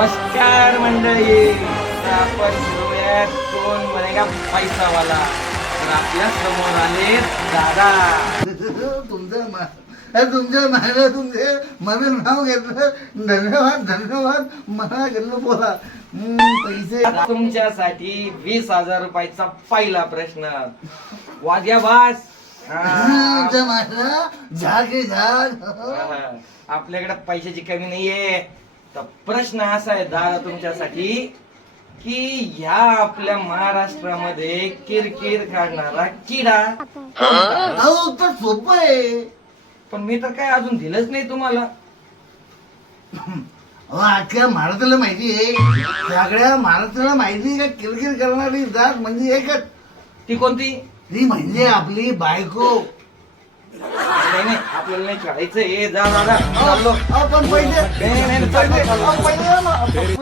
नमस्कार मंडळी. तर आपण घेऊयात कोण बनेगा पैसावाला. तर आपल्या समोर आले दादा. तुमच्या मायला तुमचे माझं नाव घेतलं. धन्यवाद धन्यवाद. मला गेलो बोला पैसे तुमच्यासाठी 20,000 रुपयाचा पहिला प्रश्न. वाद्या बास. तुमच्या मायला झाड की झाड. आपल्याकडे पैशाची कमी नाहीये. तर प्रश्न असा आहे दादा तुमच्यासाठी की ह्या आपल्या महाराष्ट्रामध्ये किरकिर काढणारा किडा. अहो उत्तर सोपं आहे. पण मी तर काय अजून दिलंच नाही तुम्हाला. अहो अख्ख्या महाराष्ट्राला माहिती आहे. सगळ्या महाराष्ट्राला माहिती आहे का किरकिर करणारी जात म्हणजे एकच. ती कोणती? ती म्हणजे आपली बायको. नाही नाही आपल्याला नाही खेळायचं. हे जा दादा चाललो. आपण पहिले नाही, नाही, चाललो, चाललो. पहिले